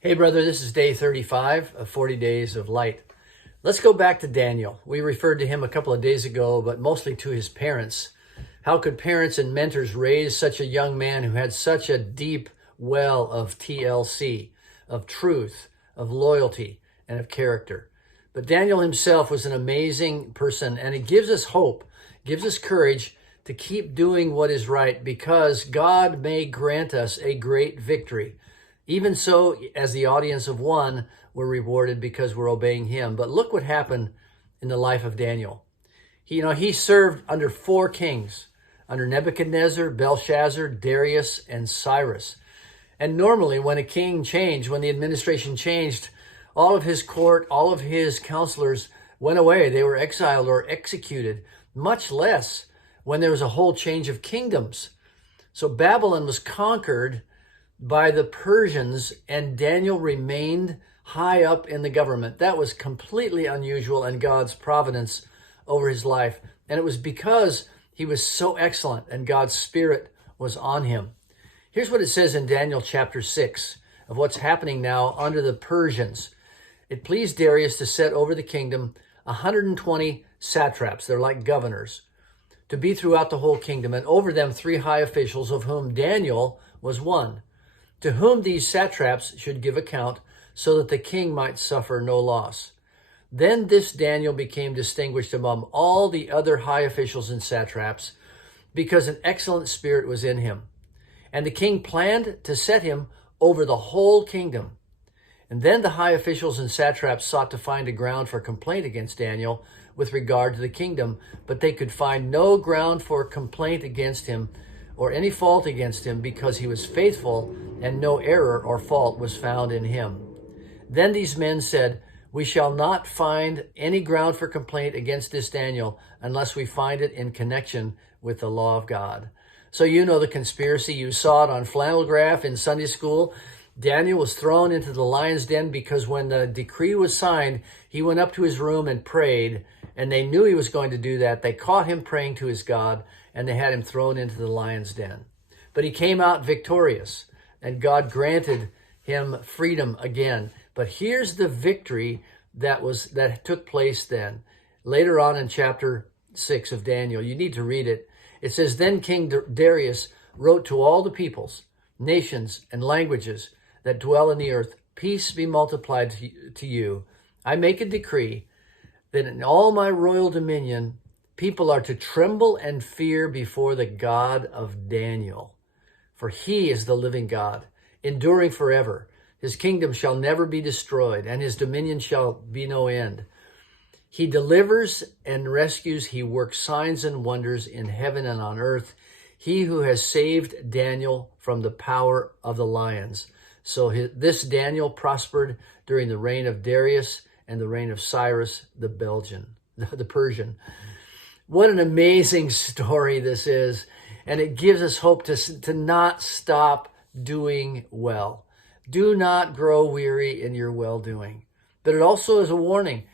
Hey, brother, this is day 35 of 40 Days of Light. Let's go back to Daniel. We referred to him a couple of days ago, but mostly to his parents. How could parents and mentors raise such a young man who had such a deep well of TLC, of truth, of loyalty, and of character? But Daniel himself was an amazing person, and it gives us hope, gives us courage to keep doing what is right because God may grant us a great victory. Even so, as the audience of one, we're rewarded because we're obeying him. But look what happened in the life of Daniel. He served under 4 kings, under Nebuchadnezzar, Belshazzar, Darius, and Cyrus. And normally when a king changed, when the administration changed, all of his court, all of his counselors went away. They were exiled or executed, much less when there was a whole change of kingdoms. So Babylon was conquered by the Persians, and Daniel remained high up in the government. That was completely unusual in God's providence over his life. And it was because he was so excellent and God's Spirit was on him. Here's what it says in Daniel chapter 6 of what's happening now under the Persians. It pleased Darius to set over the kingdom 120 satraps, they're like governors, to be throughout the whole kingdom, and over them 3 high officials, of whom Daniel was one, to whom these satraps should give account, so that the king might suffer no loss. Then this Daniel became distinguished among all the other high officials and satraps, because an excellent spirit was in him. And the king planned to set him over the whole kingdom. And then the high officials and satraps sought to find a ground for complaint against Daniel with regard to the kingdom, but they could find no ground for complaint against him or any fault against him, because he was faithful and no error or fault was found in him. Then these men said, "We shall not find any ground for complaint against this Daniel unless we find it in connection with the law of God." So you know the conspiracy. You saw it on flannel graph in Sunday school. Daniel was thrown into the lion's den because when the decree was signed, he went up to his room and prayed, and they knew he was going to do that. They caught him praying to his God, and they had him thrown into the lion's den. But he came out victorious, and God granted him freedom again. But here's the victory that took place then. Later on in chapter 6 of Daniel, you need to read it. It says, "Then King Darius wrote to all the peoples, nations, and languages that dwell in the earth, peace be multiplied to you. I make a decree that in all my royal dominion, people are to tremble and fear before the God of Daniel. For he is the living God, enduring forever. His kingdom shall never be destroyed, and his dominion shall be no end. He delivers and rescues. He works signs and wonders in heaven and on earth. He who has saved Daniel from the power of the lions." So this Daniel prospered during the reign of Darius and the reign of Cyrus the Persian. What an amazing story this is. And it gives us hope to not stop doing well. Do not grow weary in your well-doing. But it also is a warning.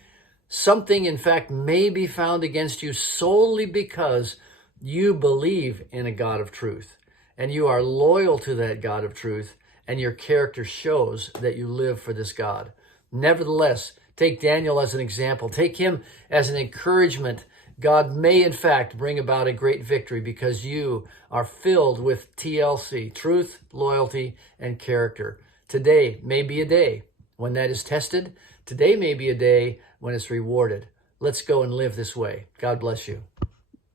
Something, in fact, may be found against you solely because you believe in a God of truth, and you are loyal to that God of truth, and your character shows that you live for this God. Nevertheless, take Daniel as an example. Take him as an encouragement. God may, in fact, bring about a great victory because you are filled with TLC, truth, loyalty, and character. Today may be a day when that is tested. Today may be a day when it's rewarded. Let's go and live this way. God bless you.